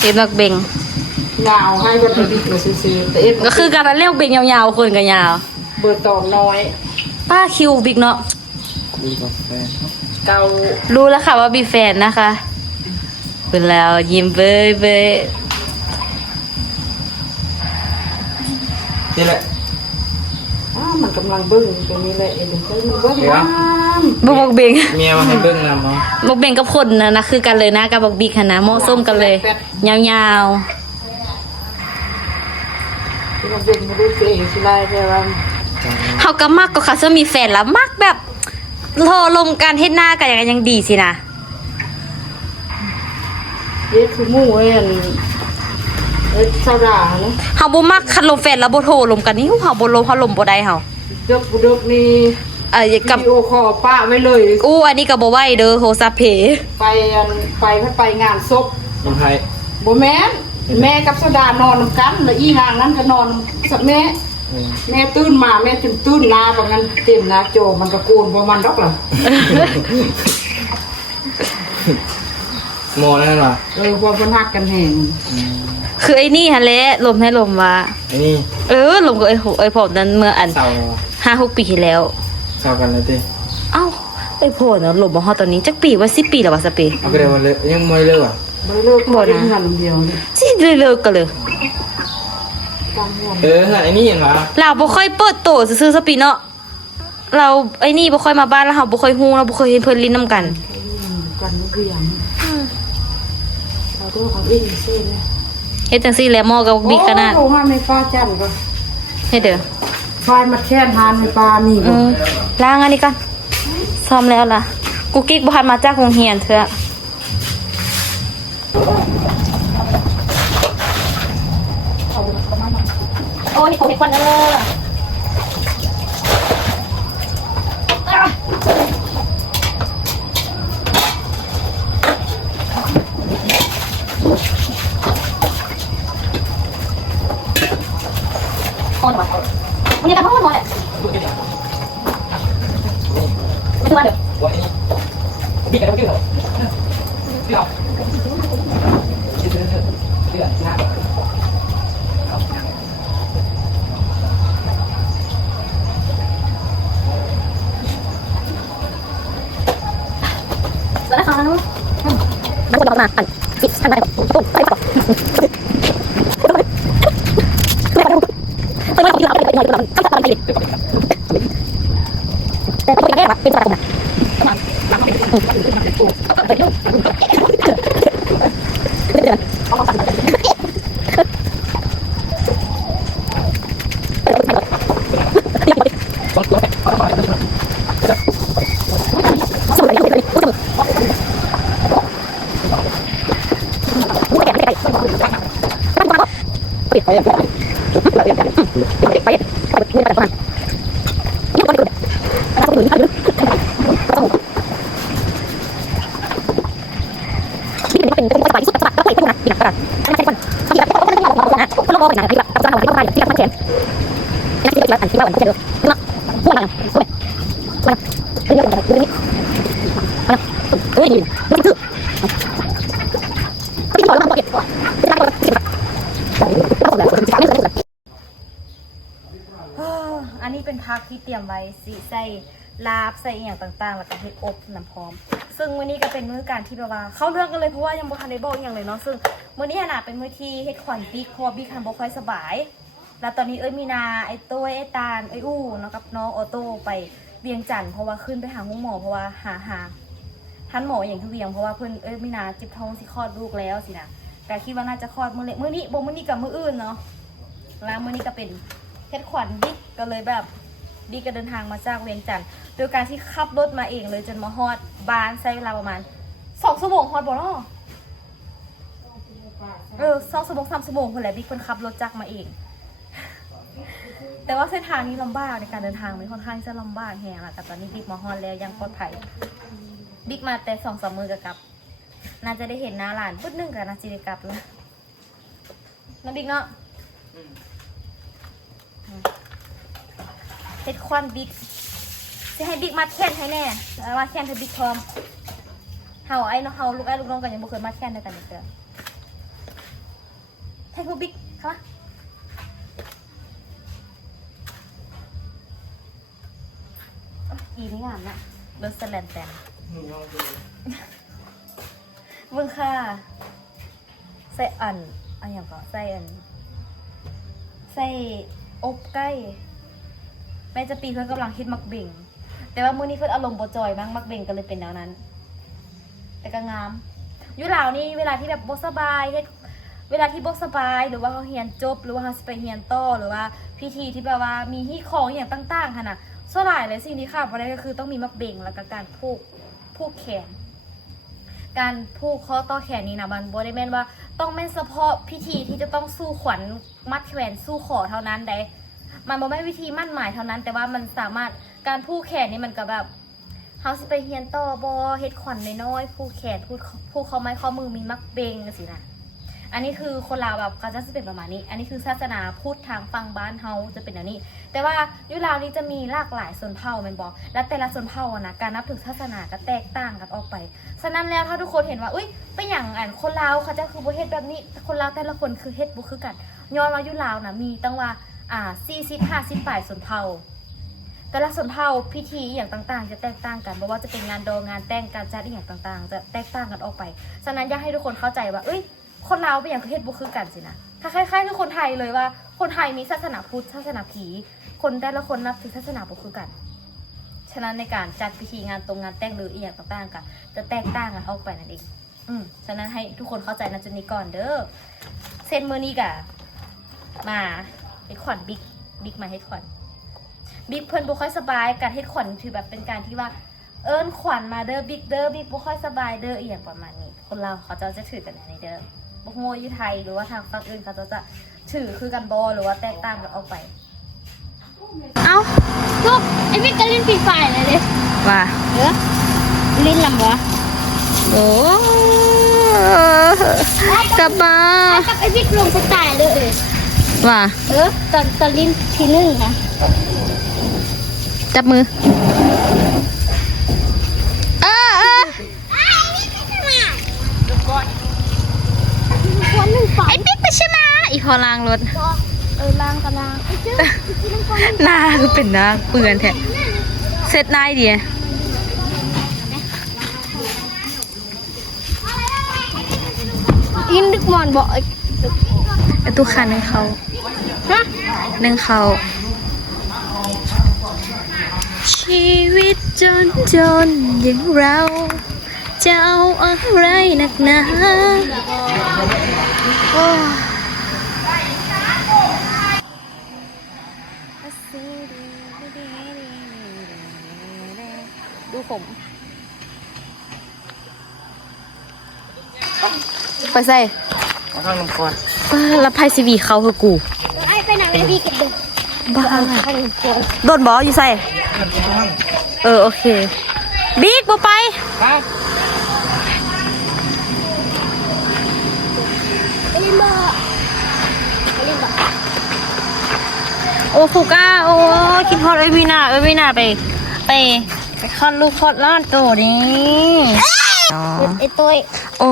เอ็ดมักเบ่งยาวให้กันไปบิ๊กมาซื้อแต่เอ็ดก็คือการเรียกเบ่งยาวๆคนกันยาวเบอร์ตองน้อยป้าคิวบิ๊กเนาะเการู้แล้วค่ะว่ามีแฟนนะคะเป็นแล้วยิ้มเบ้ยเบ้ยนี่แหละมันกำลังบึ้งตรงนี้แหละเอ็นเตอร์มันบึ้งบักเบงเมียมาให้เบิ้งนำเนาะบักเบงกับคนนะคือกันเลยนะกับบักบิ๊กนะเหมาะสมกันเลยยาวๆบักเบงมาดูเก่งสิไล่แต่ว่าเขาก็มักก็ค่ะจะมีแฟนแล้วมักแบบรอลงการเฮ็ดหน้ากันอย่างยังดีสินะคือมู่ชาวด่าเนาะเฮาบ่มักคันลมแฟนแล้วบ่โทรลมกันนี่เฮาบ่ลมเฮาลมบ่ได้เฮาเด็กนี่กับวิดีโอคอลป้าไว้เลยอันนี้ก็บ่ไหวเด้อโทรศัพท์เพไปงานศพคนไทยบ่แม่กับชาวด่านอนกันแล้วอีนางนั้นก็นอนสักแม่ตื่นมาแม่ตื่นนาบางงั้นเต็มนาโจมันก็โกนบ่มันดอกล่ะโมนั่นหรอพวกคนฮักกันแห่งคือไอ้นี่ฮะแหละลมให้ลมว่าไอ้นี่ลมกับไอ้ผมนั้นเมื่ออัน5-6 ปีที่แล้วเศร้ากันเลยติเอ้าไอ้ผมน่ะลมบ่ฮอดตอนนี้จักปีว่า10 ปีแล้วว่าซะปีเอาไปได้บ่เลยยังไม่เลิกอ่ะบ่เลิกบ่นะหันเดียวนี่สิเลิกกันเลยไอ้นี่เห็นป่ะเราบ่ค่อยเปิดโตซื่อๆซะปีเนาะเราไอ้นี่บ่ค่อยมาบ้านแล้วเฮาบ่ค่อยฮู้เราบ่ค่อยเห็นเพิ่นลิ้นนำกันเวียงเราตัวของเองเซ่เนี่ยเฮ็ดจังซี่แหละหม้อกับบิ๊กขนาดโอ้ห้าไม่ปลาจันก็เฮ็ดเด้อไฟมาแค่ทานให้ปลามีบ่ล้างอันนี้ก่อนซ่อมแล้วล่ะกูกิ๊กบ่ทันมาจากโรงเรียนเถอะโอ้ยผมเห็นควันวันนี้กันทั้งหมดเลยไม่ต้องมาเดี๋ยวบิ๊กกันไม่กี่หรอเดี๋ยวแล้วนะคะบางคนบอกมาปั่นสิท่านไปบอกตุ้มไปบอกไปบอกที่เราไปบอกที่เราต้องจับตาไปดิแต่ตัวแรกเป็นตัวอะไรนะอันนี้เป็นพักที่เตรียมไว้สีใส่ลาบใส่อย่างต่างๆแล้วก็เฮ็ดอบน้ำพร้อมซึ่งมื้อนี้ก็เป็นมื้อการที่แบบว่าเข้าเรื่องกันเลยเพราะว่ายังบ่ทันได้บอกอย่างเลยเนาะซึ่งมื้อนี้น่ะเป็นมื้อที่เฮ็ดขวัญบิ๊กเพราะว่าบิ๊กคันบ่ค่อยสบายแล้วตอนนี้มีนาไอ้ตัวไอ้ตาลไอ้อู้เนาะกับน้องออโต้ไปเวียงจันทร์เพราะว่าขึ้นไปหาหมอเพราะว่าหาท่านหมออย่างที่เวียงเพราะว่าเพิ่นมีนาเจ็บท้องสิคลอดลูกแล้วสินะแต่คิดว่าน่าจะคลอดมื้อนี้บ่มื้อนี้กับมื้ออื่นเนาะแล้วมื้อนี้ก็เป็นเฮ็ดขวัญบิ๊กก็เลยแบบบิ๊กก็เดินทางมาจากเวียงจันทร์โดยการที่ขับรถมาเองเลยจนมาฮอดบ้านใช้เวลาประมาณ2 ชั่วโมงฮอดบ่เนาะ2 ชั่วโมง3 ชั่วโมงคนแหละบิ๊กเพิ่นขับรถจักรมาเองแต่ว่าเส้นทางนี้ลำบากในการเดินทางมันค่อนข้างจะลำบากแฮงล่ะแต่ตอนนี้บิ๊กมาฮอดแล้วยังปลอดภัยบิ๊กมาแต่2-3 มื้อก็กลับน่าจะได้เห็นหน้าหลานปุ๊บนึงก็น่าจะได้กลับแล้วน้องบิ๊กเนาะเฮ็ดควันบิ๊กจะให้บิ๊กมัดแขนให้แน่มัดแขนให้บิ๊กพร้อมเฮาลูกน้องกันยังบ่เคยมัดแขนในกันเด้อ ให้พวกบิ๊กเข้ามาอีนี่งามนะเลิศแลนแตนเบิ่งค่ะใส่อันอย่างก็ใส่อันใส่อบไก่แม่จะปีเพื่อนกำลังคิดมักเบ่งแต่ว่ามื้อนี้เพื่อนอารมณ์บ่จอยมั้งมักเบ่งก็เลยเป็นแนวนั้น แต่ก็งามอยู่ลาวนี่เวลาที่แบบบ่สบายเฮ็ดเวลาที่บ่สบายหรือว่าเขาเรียนจบหรือว่าเขาสิไปเรียนต่อหรือว่าพิธีที่แบบว่ามีฮีตของอย่างต่างๆค่ะน่ะส่วนหลายเลยสิ่งที่ขาดบ่ได้ก็คือต้องมีมักเบ่งแล้วก็การผูกแขนการผูกข้อต่อแขนนี่นะมันบ่ได้แม่นว่าต้องแม่นเฉพาะพิธีที่จะต้องสู้ขวัญมัดแขวนสู้ขอเท่านั้นได้มันบ่แม่นวิธีมั่นหมายเท่านั้น แต่ว่ามันสามารถการผูกแขนนี่มันก็แบบเฮาสิไปเรียนต่อบ่เฮ็ดขวัญน้อยๆผูกแขนผูกข้อไม้ข้อมือมีมักเบ่งจังซี่นะอันนี้คือคนลาวแบบเขาจะเป็นประมาณนี้อันนี้คือศาสนาพุทธทางฝั่งบ้านเฮาจะเป็นอย่างนี้แต่ว่าอยู่ลาวนี่จะมีหลากหลายชนเผ่าแม่นบ่และแต่ละชนเผ่าอะนะการนับถือศาสนาก็แตกต่างกันออกไปฉะนั้นแล้วถ้าทุกคนเห็นว่าอุ๊ยเป็นอย่างอันคนลาวเขาจะคือบ่เฮ็ดแบบนี้คนลาวแต่ละคนคือเฮ็ดบ่คือกันย้อนว่าอยู่ลาวนะมีตั้งว่า40-50ปลายชนเผ่าแต่ละชนเผ่าพิธีอย่างต่างๆจะแตกต่างกันเพราะว่าจะเป็นงานดองงานแต่งการจัดอย่างต่างๆจะแตกต่างกันออกไปฉะนั้นอยากให้ทุกคนเข้าใจว่าเอ้ยคนลาวเป็นอย่างคือเฮ็ดบ่คือกันสินะถ้าคล้ายๆคือคนไทยเลยว่าคนไทยมีศาสนาพุทธศาสนาผีคนแต่ละคนนับถือศาสนาบ่คือกันฉะนั้นในการจัดพิธีงานตรงงานแต่งหรืออีกอย่างต่างๆกันจะแตกต่างกันออกไปนั่นเองฉะนั้นให้ทุกคนเข้าใจนะจุดนี้ก่อนเด้อเส้นมื้อนี้กะมาเฮ็ดขวัญบิ๊กมาเฮ็ดขวัญบิ๊กเพิ่นบ่ค่อยสบายการเฮ็ดขวัญถือแบบเป็นการที่ว่าเอิ้นขวัญมาเด้อบิ๊กบ่ค่อยสบายเด้ออีหยังประมาณนี้คนเราเขาจะถือกันในเด้อบ่ฮู้อยู่ไทยหรือว่าทางฝั่งอื่นเขาจะถือคือกันบ่หรือว่าแตกต่างกันออกไปเอ้า ก็ไอ้พี่ก็เล่นฟรีไฟร์เลยดิ ว่า เล่นลำวะ โอ้กลับมา กับไอ้พี่ลงสไตล์เลย ว่า ตอนเล่นทีหนึ่งนะ จับมือไอ้พี่ไปใช่ไหม อีพอล้างรถ ล้างกันล้างไอ้เจ้า หน้าคือเป็นหน้าเปื้อนแท้เสร็จนายดี ยินดึกมอนบอก ไอตู้คันหนึ่งเขา ฮะ หนึ่งเขาชีวิตจนอย่างเราจะเอาอะไรหนักหนาโอ้ดูผมไปใส่ เอาข้างลงก่อน แล้วไพ่ซีวีเขาคือกู ไอ้ไปไหนไอ้พี่กันเด็ก บ้าโดนบออยู่ใส่โอเคบิ๊กบ่ไป ครับ ไอ้ลิมบอกไอ้ลิมบอก โอ้ฟูก้าโอ้คิดฮอดเอ้ยวีนาไปคลอดลูกคลอดล้านโตนี่อ๋อ ไอ้ตัว โอ้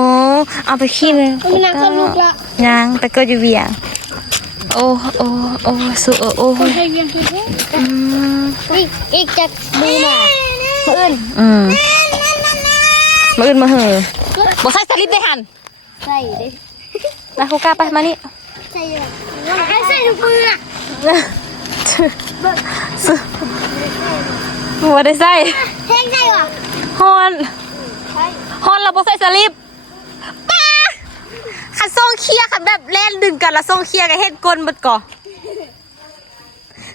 เอาไปขี้เลย มันนั่งก็ลูกละ ยังไปเกิดอยู่เวียงโอ้สุโอ้ คนไทยยังคือเท่อีกจากมือมาเพื่อน มาอื่นมาเหอะบอกใส่สลิปได้หัน ใส่ดิ นะฟูก้าไปมานี่ ใส่เลยไอ้ใส่ทุกมืออ่ะ หัวได้ใส่ เพลงใส่วะ ฮอนเราบอกใส่สลิปป้าขัดทรงเคลียร์ขัดแบบเล่นดึงกันแล้วทรงเคลียร์กับเฮ็ดก้นบดก่อ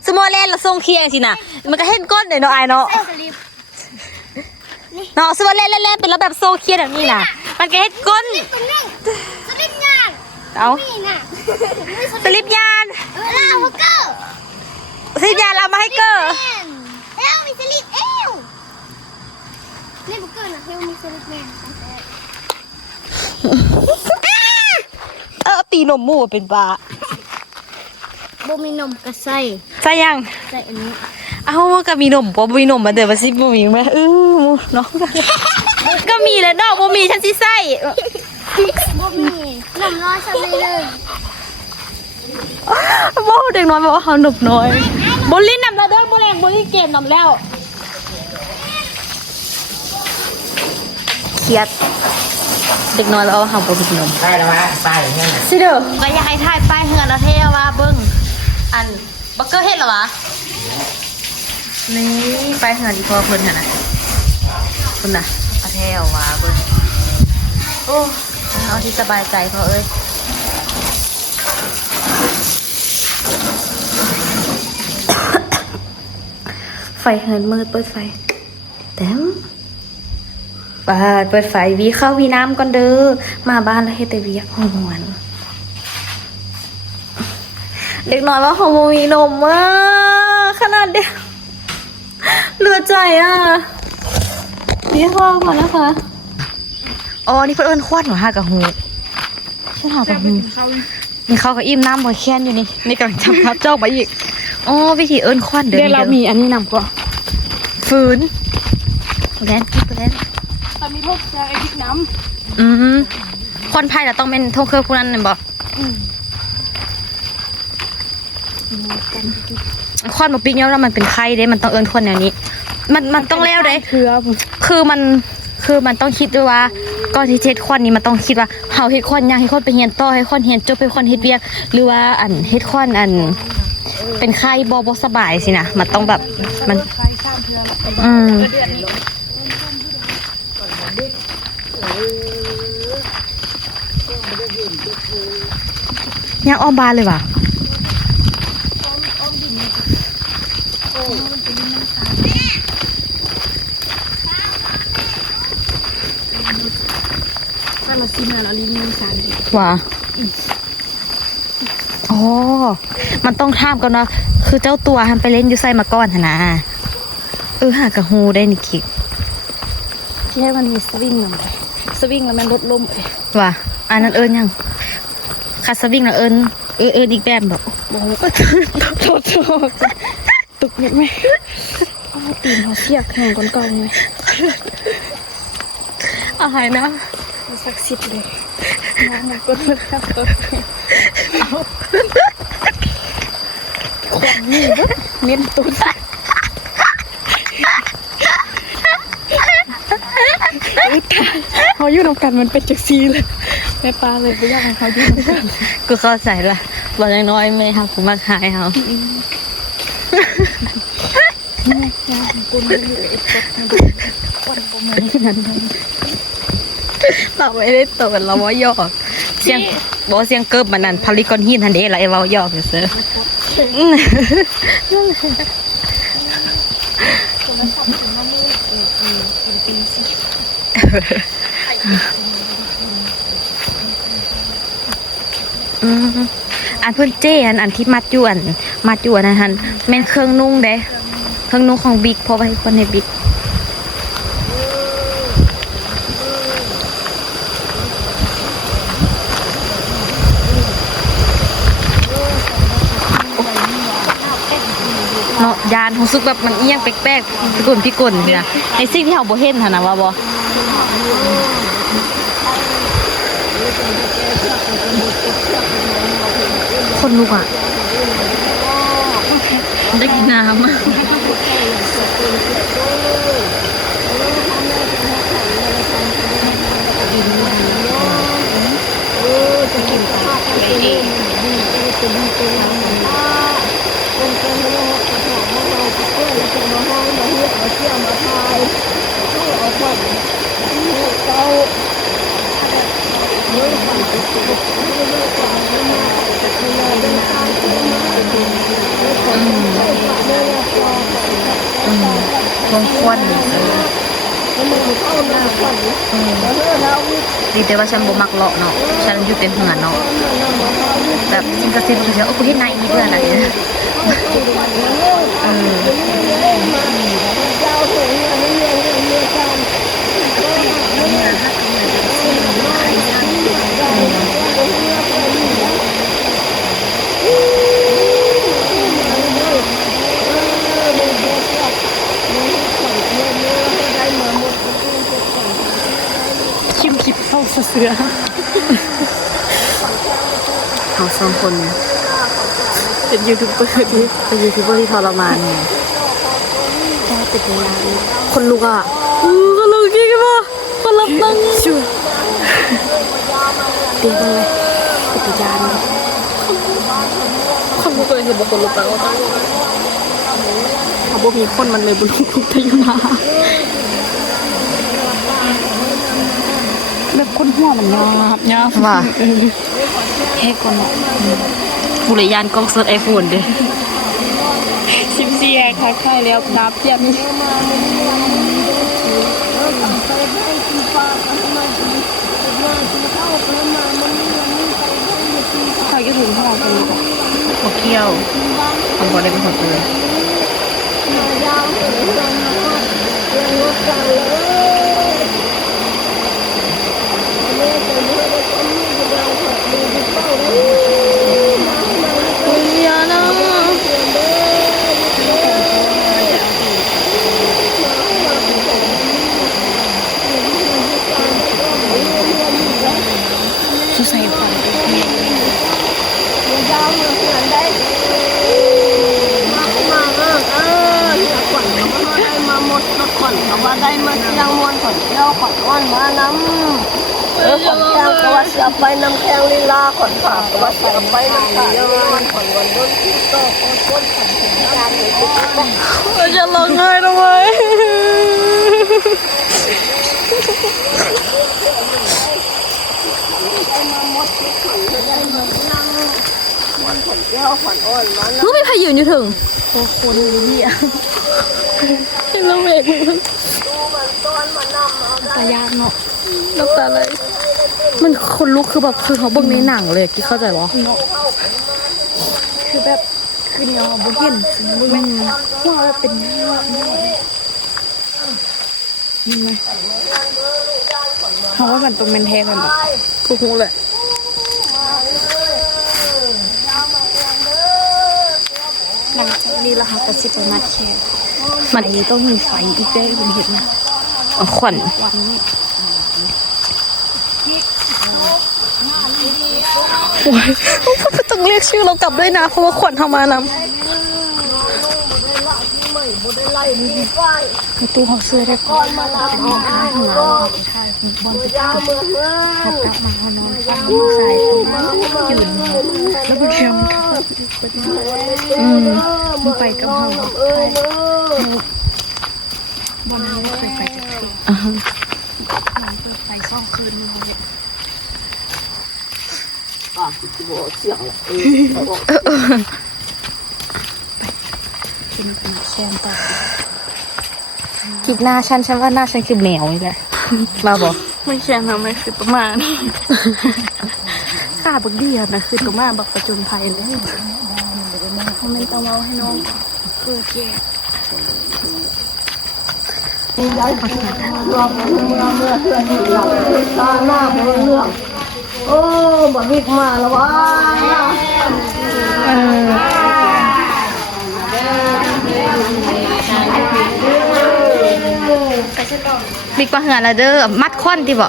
สมมติเล่นแล้วทรงเคลียร์สินะมันก็เฮ็ดก้นเดี๋ยวเนาะไอเนาะ ใส่สลิป เนาะสมมติเล่นเป็นแล้วแบบโซเคลียร์แบบนี้นะมันก็เฮ็ดก้น ตัวนึงสลิปงาน เอา นี่น่ะ สลิปยาน ลาฮุกเกอร์ สลิปยานเรามาให้เกอร์ เอวมีสลิปเอวนี่บุกเกอร์นะเอวมีสลิปแมน ตีนมหมูเป็นบ้า โบมีนมกระใส่ ใส่ยัง ใส่อันนี้ เอาก็มีนมบ่มีนมมาเดี๋ยวมาสิบ่มีไหมน้องก็มีแล้วดอกบ่มีฉันสิใส่ โบมีนมร้อยใส่เลย โบเด็กน้อยบอกว่าเขาหนุบน้อยโบลิ่นนำแล้วเด้อโบแรงโบลิ่นเกมนำแล้วเครียดเด็กน้อยแล้วเอาหางโบลิ่นนม ได้แล้วไหมตายอย่างเงี้ย สิเด้อก็อยากให้ถ่ายป้ายเฮือนเอาเท่ว่าเบิ้งอันบักเกอร์เฮ็ดเหรอวะนี่ป้ายเฮือนอีพ่อเพิ่นหั่นน่ะคุณน่ะเอาเท่ว่าเบิ้งโอ้เอาที่สบายใจพอเอ้ยไฟเหินมืดเปิดไฟเต็มเปิดไฟวีเข้าวีน้ำก่อนเด้อมาบ้านแล้วให้แต่วีหวนเด็กน้อยว่าของโมมีนมมากขนาดเดียวเหลือใจอ่ะนี่ข้อก่อนนะคะอ๋อนี่เพื่อนควันหัวหากระหูฉันหากระหูนี่เขาก็อิ่มน้ำบ่แค้นอยู่นี่กำลังจำทับเจ้าไปอีกอ๋อวิธีเอิญควันเดี๋ยวเรามีอันนี้นำก่อนฝืนแลนพี่แลน แต่มีโรคแรงไอ้พริกน้ ควันไผ่แต่ต้องเป็นทงเครือผู้นั้นน่ะบอกควันมาปิ้งแล้วมันเป็นไข่เด้มันต้องเอิญควันแนวนี้มันต้องแล้วเด้คือมันต้องคิดด้วยว่าก่อนที่เฮ็ดควันนี้มันต้องคิดว่าเฮาเฮ็ดควันยังให้ควันไปเรียนต่อให้ควันเรียนจบให้ควันเฮ็ดเวียกหรือว่าอันเฮ็ดควันอันเป็นไข้บ่สบายสินะมันต้องแบบมันยังอ้อมบานเลยว่ะถ้าเราซีมาแล้วลิ้นมันสั่น ว่ะอ๋อมันต้องท่ามกันเนาะคือเจ้าตัวทำไปเล่นยูไซมาก่อนนะหากระฮูได้นี่คิก ที่ให้มันมีสวิงหน่อยสวิงแล้วมันลดลม ว่ะอันนั้นเอิญยังคาสวิ่งแล้วเอิญอีกแบบบอก โอ้โหก็โทษตุกนิดไหมตีนเขาเสียกแข่งก่อนๆไหม อะไรนะ ศักดิ์สิทธิ์เลยน้องมันก็ไม่ได้ตัวเอาขวัญนี่ก็เน้นตุ้นเขาอยู่ตรงกันมันเป็นจักซีเลยแม่ปลาเลยไม่อยากให้เขาอยู่ตรงกัน กูเข้าใจละบอกอย่างน้อยไม่ทำกูมาขายเขา แม่ยาของกูไม่อยู่ไอ้ตัวนั้นวันกูมาที่นั้น เราไม่ได้ตัวเราว่าหยอกเสียงบอกเสียงเกิบมันนั่นพาริกอนหินทันเดะเราไอ้เราหยอกเสืออันเพื่อนเจอันที่มัดจวนนะฮันแม่นเครื่องนุ่งเด้เครื่องนุ่งของบิ๊กเพราะว่าให้คนในบิ๊กเนาะยานรู้สึกแบบมันเอียงแปลกๆพี่กุ่นนะในสิ่งที่เราบ่เห็นหั่นน่ะว่าบ่คนลุกอ่ะได้กินน้ำอ่ะควันดีแต่ว่าฉันบ่มักเลาะเนาะฉันอยู่เป็นเหือนเนาะแบบสิ่งศักดิ์สิทธิ์มันจะกูเห็นนายอีเพื่อนอะไรชิมคิบเข้าเสือ เขาสองคน เป็นยูทูบเบอร์ที่เป็นยูทูบเบอร์ที่ทรมานไงแค่ติดยาคนลุกอ่ะคนลุกจริงป่ะคนรับตังค์ช่วยเตียงเลยติดยาเลยคนลุกเลยคือบุคคลลุกแล้วเขาบอกมีคนมันเลยบุลุกทยมาแบบคนหัวมันยาบว่าแค่คนผู้เลยยานกล้องสดไอโฟนเด้ชิมเสียคล้ายๆแล้วนับยันใครก็ถึงห้องกันหัวเขี้ยวทำบอได้เป็นหัวเกลือสุสัยฝันว่าได้มาเสียงมวนขอนเจ้าขอนอ้อนมาน้ำขอนแข้งก็ว่าเสียไปน้ำแข้งลีลาขอนฝากก็ว่าเสียไปน้ำฝากลีลาขอนวันต้นที่โตต้นขอนถึงการเลย จะร้องไห้ทำไมรู้ไม่พายยืนอยู่ถึงโอ้คนนี้อ่ะเห็นแล้วเมฆตายานเนาะน้ำตาไหลมันคนลุกคือแบบคือเขาเบิ่งในหนังเลยกี่เข้าใจปะคือแบบคือเนาะบุกเห็นสิบุกแม่หัวแบบเป็นนี่ไหมเขาว่ามันตรงเป็นแทงกันแบบทุกหูเลยหลังจากนี้ละค่ะกระซิบประมาณแค่มันต้องมีไฟอีกได้คุณเห็นนะขวัญวันนี้โอ้ยต้องเรียกชื่อเรากลับด้วยนะเพราะว่าขวัญทำมานำในตู้เขาซื้อได้ก่อนมาลาเป็นยังไงมาใช่บอลไปกลับมาเขานอนฟังใส่ยืนแล้วก็เชียร์มันมันไปกับเขาบอลนั้นไม่เคยไปจากที่มันเปิดไฟซ่องคืนเลยกินกันแค่ต่อคลิปหน้าฉันว่าหน้าฉันคือแมวนี่แหละมาบอกไม่แค่ทำไมคือประมาณข้าบักเดียนะคือประมาณบักประจนภัยเลยเขาไม่ต้องเอาให้น้องคือแก่ย้ายขอนเรื่องเรื่องตาหน้าเรื่องโอ้บ่วิกมาแล้ววะบิ๊กว่าเหือละเด้อมัดค้อนที่บ่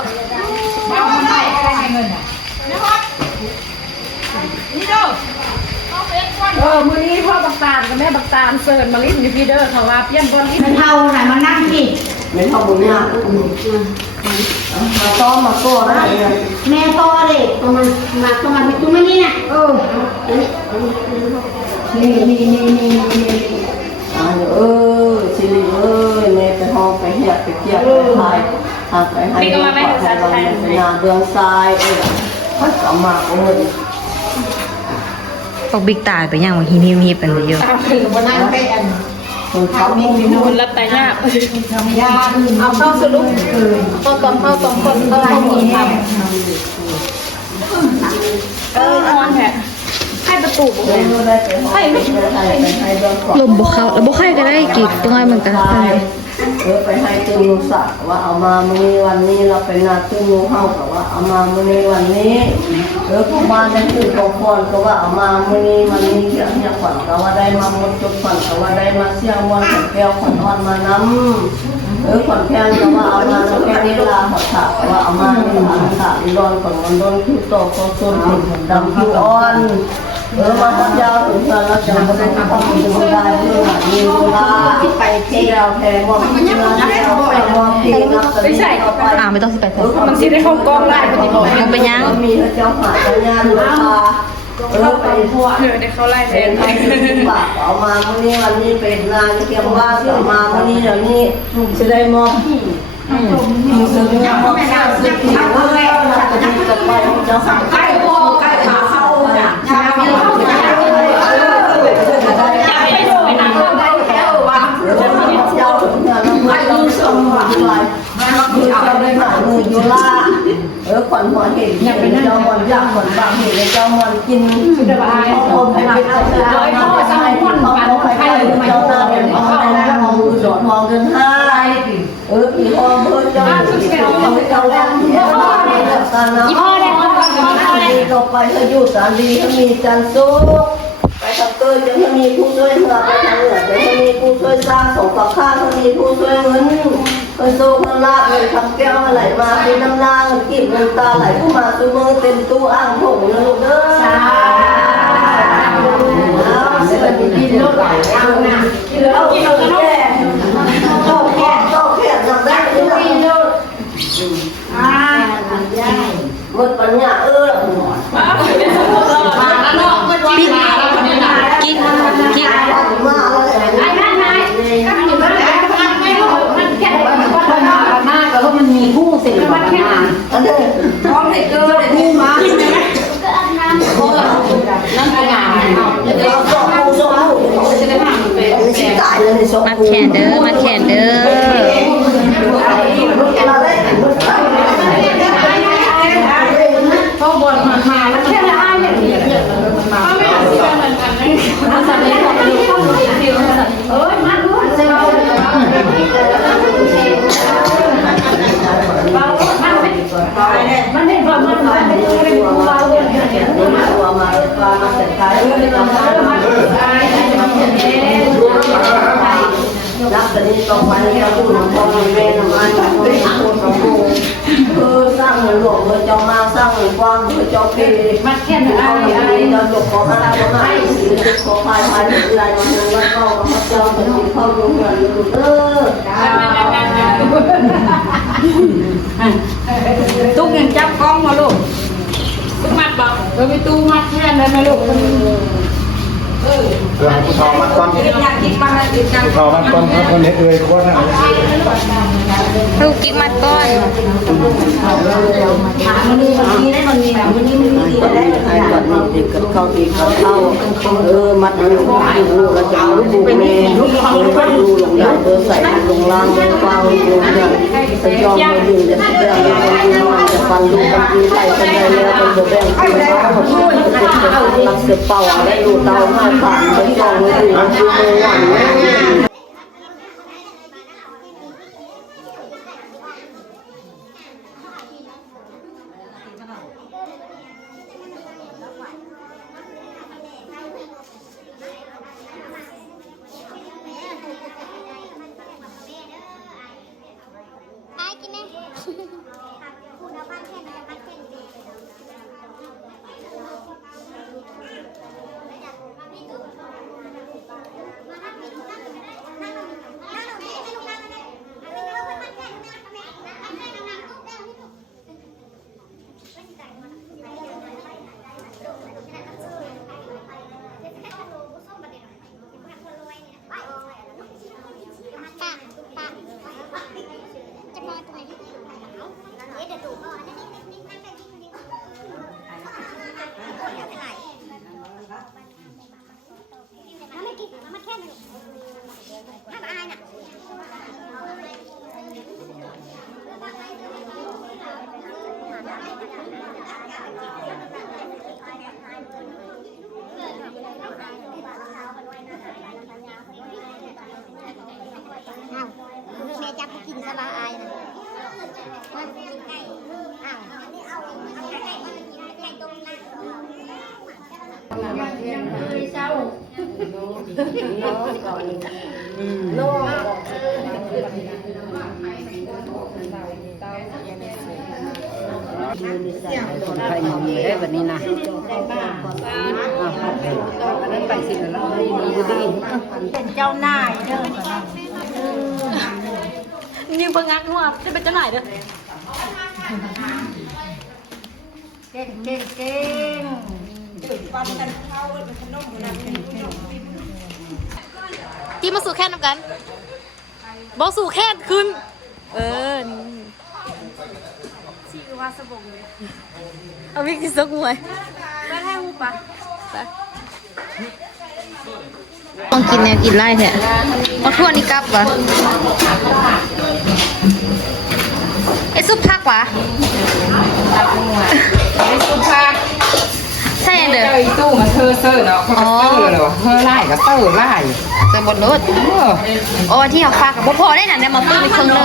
มื้อนี้พ่อบักตาลกับแม่บักตาลเสิร์นมาลิ้นอยู่พี่เด้อเขาว่าเปลี่ยนบอลที่ เท่าไหนมานั่งพี่ ไม่เท่าบุญเนี่ยมาต้อมมาโก้ได้ แม่โตเลยประมาณตุ้มนี่น่ะนี่สิริเอ้ยแม่ไปห้องไปเหียบไปเกี่ยวไปถ่ายไปให้ดูก่อนให้เราเป็นงานเรื่องทรายเขาเอามาเอาเงิน พวกบิ๊กตายไปย่างวันที่นี่เป็นเยอะ คนเขามีคนรับแต่ยากยากเอาเข้าสรุปเข้าตอนคนอะไรมีทำนอนแหละให้ประตูให้ลมบุกเขาแล้วบุกให้ก็ได้กี่ตัวมันกันไปให้ตัวงูสักว่าเอามามื้อวันนี้เราไปนาตัวงูเห่ากับว่าเอามามื้อวันนี้ผู้บ้านได้ตื่นกองฟอนก็ว่าเอามามื้อวันนี้เกี่ยวเนี่ยขวัญก็ว่าได้มาหมดจุดขวัญก็ว่าได้มาเสี่ยงวันขวัญแก้วขวัญอ่อนมาน้ำขวัญแก้วก็ว่าเอามาแก้วนี้ลาขวัญขาก็ว่าเอามาขาดดอนขวัญมันดอนคิ้วโตโตส้นดำคิ้วอ่อน มาทำยาวถึงเราจะมาเป็นความเป็นได้เพื่อมีเวลาไปเที่ยวแทนว่ามีเวลาเราไปมองที่นับไม่ใช่ไม่ต้องสิไป มันสิได้เข้ากล้องได้พอดีมันเป็นยังมีเจ้าหาสัญญาณราคาไปทั่วได้เข้าไล่เป็นใครบาทเอามาเมื่อนี้วันนี้เป็นนายเตรียมว่าจะมาเมื่อนี้เดี๋ยวนี้จะได้มอบซื้อเนี่ยมอบข้าวซื้อที่ว่าแล้วจะมีกับไปเจ้าหาใกล้พอใกล้ขาเข้าเนี่ยชาไม่ได้ไปโดนนะเข้าได้แล้วว่าจะมีเจ้าถึงเนี่ยแล้วไม่ต้องส่งหลังเลยคือจะได้หมายมือยูล่าขวัญหัวเห็ดเป็นเจ้ามันย่างขวัญบางเห็ดเจ้ามันกินข้าวต้มให้เป็นร้อยข้าวใส่ข้าวต้มให้เจ้าหน้าเป็นทองแล้วทองมือหยอดทองเงินห้าผีทองเพื่อเจ้าเจ้าแรกเจ้าตาน้ำต่อไปถ้าอยู่สารดีถ้ามีจันทร์สู้ไปทำเกิดจะมีผู้ช่วยเหลือไปทางเหนือจะมีผู้ช่วยสร้างสองฝั่งข้างจะมีผู้ช่วยเงินเงินโซ่เงินลาบเงินทำแก้วไหลมาเป็นน้ำหน้าเงินกีบเงินตาไหลเข้ามาตู้มือเต็มตู้อ่างผงนะลูกเด้อเสร็จกินรถไหลเอาหน้ากินแล้วกินแล้วก็แก่ต้องแก่ทำได้ทุกปีเลยหมดปัญญามาแล้วเนาะมันกินมาแล้วมันกินมาเลยไอ้นั่นไงก็มันอยู่นั่นแหละไม่รู้มันแค่หน้าก็มันมีผู้เสร็จมันแค่อันนี้พร้อมให้เกิดผู้มาก็อันนั้นนั่นเป็นงานแล้วก็ส่งผู้จะได้ทำเป็นชิ้นตายเลยส่งมาแขนเด้อมาแขนเด้อเขาบนมาแล้วแค่ละอ้ายอย่างนี้มาไม่เอาสิเหมือนกันเลยอาสาเลี้ยงของลูกเขาดูดีมาดูเจ้ามันไม่พอมันไม่ได้ตัวเราเนี่ยตัวมาปลามาเสร็จท้ายเลยเรารักแต่นี้ต่อไปเราพูดของพ่อแม่น้ำมันเป็นคนสมบูรณ์สร้างเงินหลวงเงินเจ้ามาสร้างเงินกว้างเงินเจ้าปีมันแค่ไหนเราหลบขอมาเราไม่ขอพายพายอะไรมาเงินวัดเข้ามาเจ้าเป็นสิ่งเข้าโรงเรียนตุ๊กยังจับกล้องมาลูกตุ๊กมัดบอกเราไปตู้มัดแค่นั้นไหมลูกผู้ทอมันก้อนผู้ทอมันก้อนคนเน็ตเลยก็ว่าลูกกิ๊กมัดก้อนมันมีได้มันมีแบบมันมีได้ใครก่อนมันติดกับเข้าติดกับเข้ามัดลูกเราจะเอาลูกเมย์ลูกเขาดูหลงยาวใส่ลงล่างลงกลางลงใหญ่จะยอมไม่ยืนจะแบ่งจะฟันลูกกันทีใส่กันได้แล้วมันจะแบ่งคือไม่เอาลักเสือเป่าได้ดูเตาห้าผ่านไปจองไว้ดูมันคือมือหวานต คนไทยหนุ่มได้แบบนี้นะนั้นไปสิแล้วดีเป็นเจ้านายเด้อ ยิงเบิ่งงักนัวจะเป็นเจ้าไหนเด้อ เก่งเก่งเก่ง กินมาสู่แค่น้ำกันบอกสู่แค่ขึ้นนี่ชีว่าสบงเลยเอาวิกที่ซกมวยแล้วให้หูปะต้องกินแนวกินไล่แท้มาทั่วนี่กลับวะไอ้ซุปผักวะ ไอ้ตุ๊กตา ใช่เด้อ ไอ้ตู้มาเธอเนาะเขาก็เตอร์เลยวะเธอไล่ก็เตอร์ไล่ แต่บนรถอ๋อที่เขาฝากกับพ่อได้น่ะเนี่ยมาตื้อในเครื่องนึง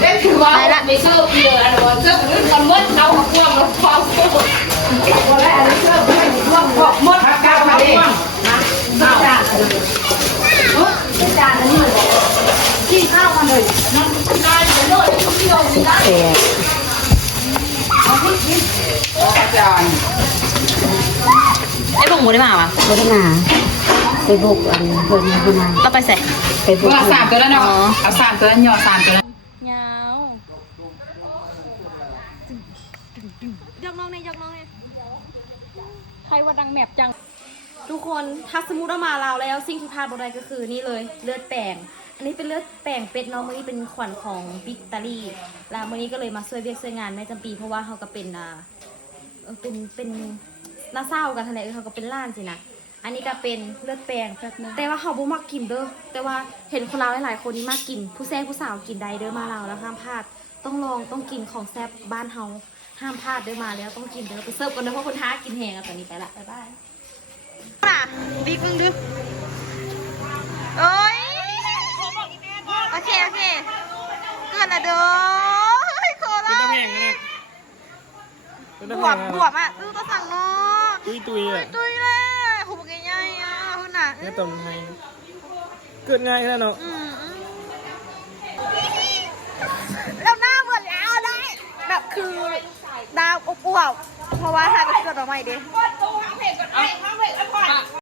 เด็กถือว่าไม่เชื่อเยอะนะเชื่อหรือมันมดเอาหัวควงแล้วควงตัวแรกอันนี้เชื่อไม่ควงมดทักก้าวมาดิจาน ไอ้บุ๋งบ่ได้มาวะ พัฒนาไปบุกอันเพิ่นพัฒนา เราไปใส่ ไปบุก เอาสามตัวแล้วเนาะเอาสามตัวแล้วย่อสามตัวแล้ว ยาวยกน้องเนี่ยยกน้องเนี่ยใครว่าดังแมปจัง ทุกคนถ้าสมมติว่ามาเราแล้วสิ่งที่พลาดบ่ได้ก็คือนี่เลยเลือดแป้งอันนี้เป็นเลือดแป้งเป็ดเนาะมื้อนี้เป็นขวัญของบิ๊กตาลีแล้วมื้อนี้ก็เลยมาช่วยเวียกช่วยงานแม่จำปีเพราะว่าเขาก็เป็นเป็นน้าเศร้ากันทะเลเขาก็เป็นล้านสินะอันนี้ก็เป็นเลือดแป้งแต่ว่าเขาบ่มักกินเด้อแต่ว่าเห็นคนลาวหลายๆคนนี่มากกินผู้แซ่บผู้สาวกินได้เด้อมาเราแล้วห้ามพลาดต้องลองต้องกินของแซ่บบ้านเฮาห้ามพลาดเด้อมาแล้วต้องกินเด้อไปเสิร์ฟกันเด้อเพราะคนท้ากินแหงกันตอนนี้ไปละบ๊ายบายน่ะบิ๊กมึงดูโอ้ยโอเคเกินละเด้อเฮ้ยโคตรละบวบอ่ะตู้ต้องสั่งเนาะตุยเลยหูบใหญ่ๆอ่ะหุ่นน่ะ นี่ต้มไทยเกิดง่ายแค่เนาะ แล้วหน้าเหมือนแล้วได้แบบคือดาวอบอวบเพราะว่าทานกับเกลือต่อใหม่ดิ